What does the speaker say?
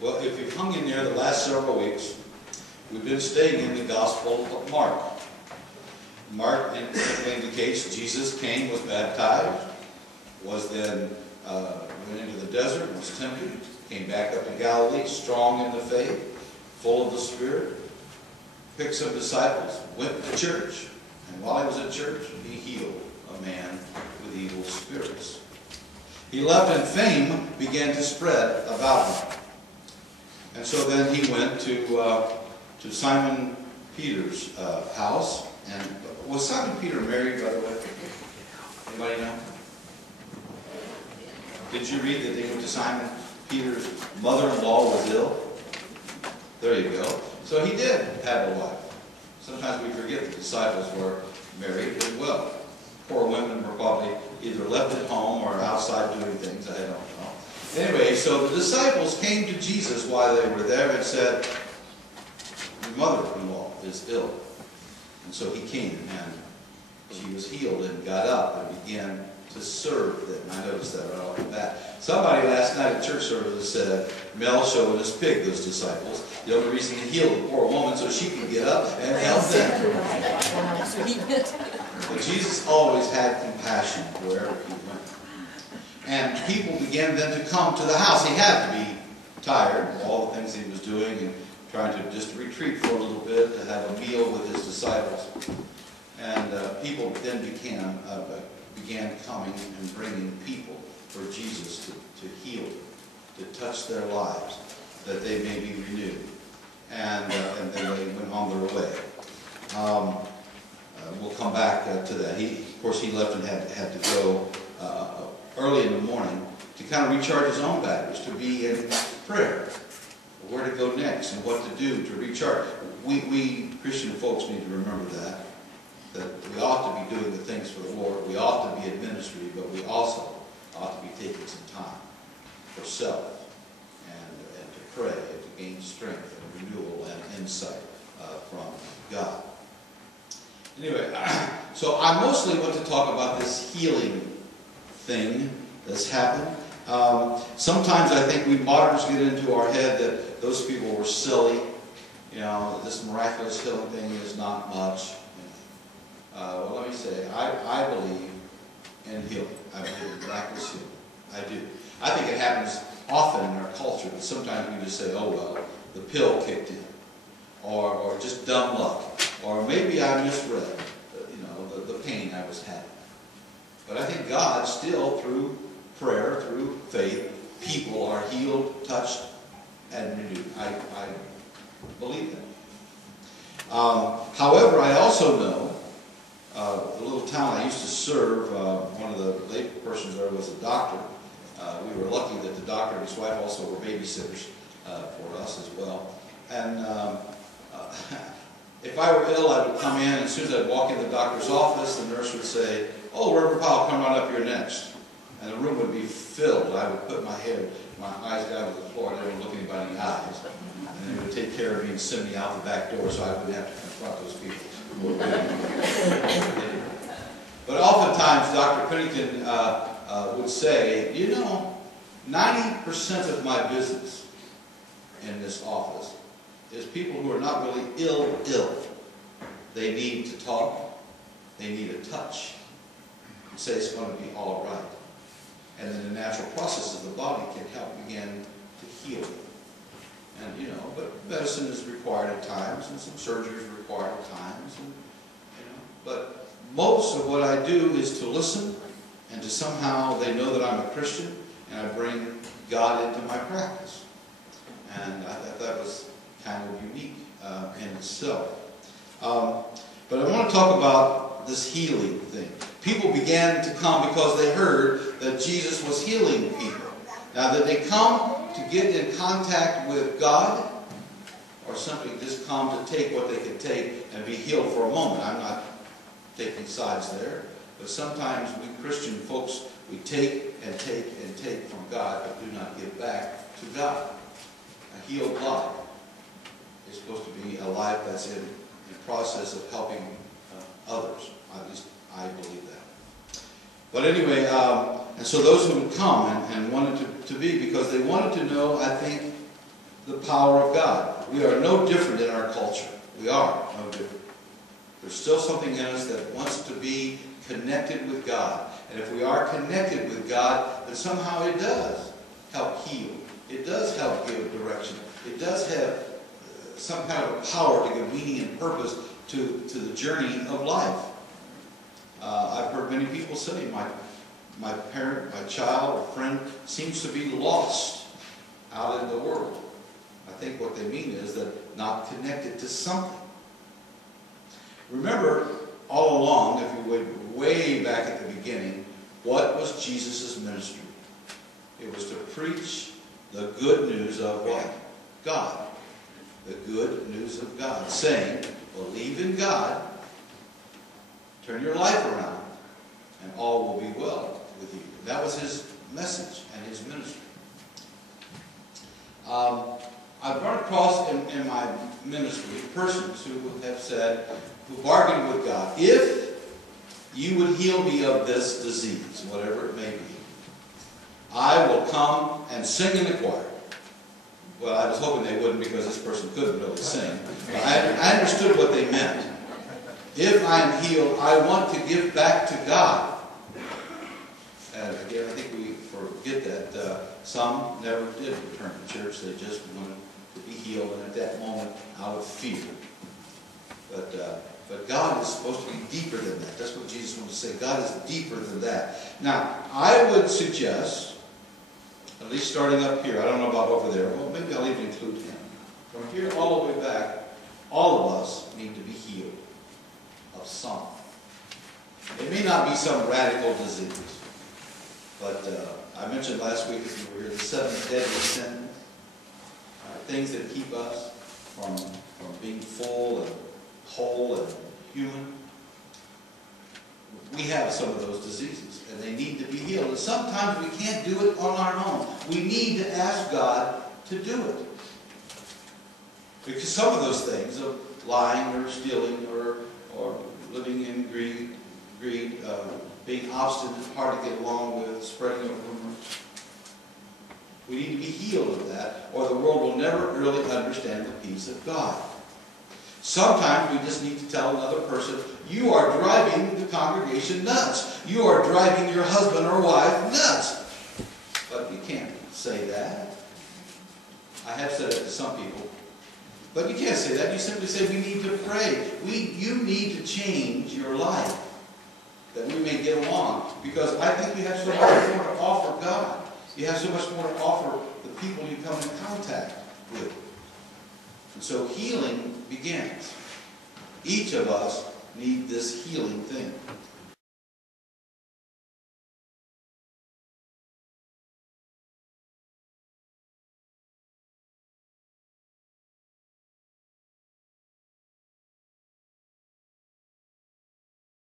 Well, if you've hung in there the last several weeks, we've been staying in the Gospel of Mark. Mark simply indicates Jesus came, was baptized, was then went into the desert, was tempted, came back up to Galilee, strong in the faith, full of the Spirit, picked some disciples, went to church, and while he was at church, he healed a man with evil spirits. He left, and fame began to spread about him. And so then he went to Simon Peter's house. And was Simon Peter married, by the way? Anybody know? Did you read that they went to Simon Peter's mother-in-law was ill? There you go. So he did have a wife. Sometimes we forget the disciples were married as well. Poor women were probably either left at home or outside doing things. I don't know. Anyway, so the disciples came to Jesus while they were there and said, "Your mother-in-law is ill." And so he came, and she was healed and got up and began to serve them. I noticed that right off the bat. Somebody last night at church service said, Mel showed us pig, those disciples. The only reason he healed the poor woman so she could get up and help them. But Jesus always had compassion wherever he went. And people began then to come to the house. He had to be tired of all the things he was doing and trying to just retreat for a little bit to have a meal with his disciples. And people then began coming and bringing people for Jesus to heal, to touch their lives, that they may be renewed. And then they went on their way. We'll come back to that. Of course, he left and had to go early in the morning to kind of recharge his own batteries, to be in prayer, where to go next and what to do to recharge. We Christian folks need to remember that we ought to be doing the things for the Lord. We ought to be in ministry, but we also ought to be taking some time for self and to pray and to gain strength and renewal and insight from God. Anyway, so I mostly want to talk about this healing thing that's happened. Sometimes I think we moderns get into our head that those people were silly. You know, this miraculous healing thing is not much. Well, let me say, I believe in healing. I believe in miraculous healing. I do. I think it happens often in our culture, but sometimes we just say, oh, well, the pill kicked in. Or just dumb luck. Or maybe I misread, the pain I was having. But I think God still, through prayer, through faith, people are healed, touched, and renewed. I believe that. However, I also know the little town I used to serve, one of the late persons there was a doctor. We were lucky that the doctor and his wife also were babysitters for us as well. And if I were ill, I would come in, and as soon as I'd walk in the doctor's office, the nurse would say, "Oh, Reverend Powell, come right up here next." And the room would be filled. I would put my eyes down to the floor, and they wouldn't look anybody in the eyes. And they would take care of me and send me out the back door so I wouldn't have to confront those people. But oftentimes, Dr. Pennington would say, 90% of my business in this office is people who are not really ill. They need to talk. They need a touch. And say it's going to be all right. And then the natural process of the body can help begin to heal. And, but medicine is required at times, and some surgery is required at times. And, but most of what I do is to listen, and to somehow they know that I'm a Christian, and I bring God into my practice. And I thought that was kind of unique in itself. But I want to talk about this healing thing. People began to come because they heard that Jesus was healing people. Now, did they come to get in contact with God, or simply just come to take what they could take and be healed for a moment? I'm not taking sides there, but sometimes we Christian folks, we take and take and take from God, but do not give back to God. A healed life is supposed to be a life that's in process of helping others. At least I believe that. But anyway, and so those who would come and wanted to be, because they wanted to know, I think, the power of God. We are no different in our culture. We are no different. There's still something in us that wants to be connected with God. And if we are connected with God, then somehow it does help heal. It does help give direction. It does have some kind of a power to give meaning and purpose to the journey of life. I've heard many people say, my parent, my child, or friend seems to be lost out in the world. I think what they mean is that not connected to something. Remember, all along, if you went way back at the beginning, what was Jesus' ministry? It was to preach the good news of what? God. The good news of God. Saying, believe in God, turn your life around, and all will be well with you. That was his message and his ministry. I've run across in my ministry persons who have said, who bargained with God, if you would heal me of this disease, whatever it may be, I will come and sing in the choir. Well, I was hoping they wouldn't, because this person couldn't really sing. But I understood what they meant. If I am healed, I want to give back to God. And again, I think we forget that some never did return to church. They just wanted to be healed, and at that moment, out of fear. But God is supposed to be deeper than that. That's what Jesus wanted to say. God is deeper than that. Now, I would suggest, at least starting up here, I don't know about over there, well, maybe I'll even include him. From here all the way back, all of us need to be healed of something. It may not be some radical disease, but I mentioned last week, as we were here, the 7 deadly sins, things that keep us from being full and whole and human. We have some of those diseases, and they need to be healed. And sometimes we can't do it on our own. We need to ask God to do it. Because some of those things of lying or stealing or living in greed, being obstinate, hard to get along with, spreading of rumors, we need to be healed of that, or the world will never really understand the peace of God. Sometimes we just need to tell another person, you are driving the congregation nuts. You are driving your husband or wife nuts. But you can't say that. I have said it to some people. But you can't say that. You simply say, we need to pray. You need to change your life, that we may get along. Because I think you have so much more to offer God. You have so much more to offer the people you come in contact with. And so healing begins. Each of us need this healing thing.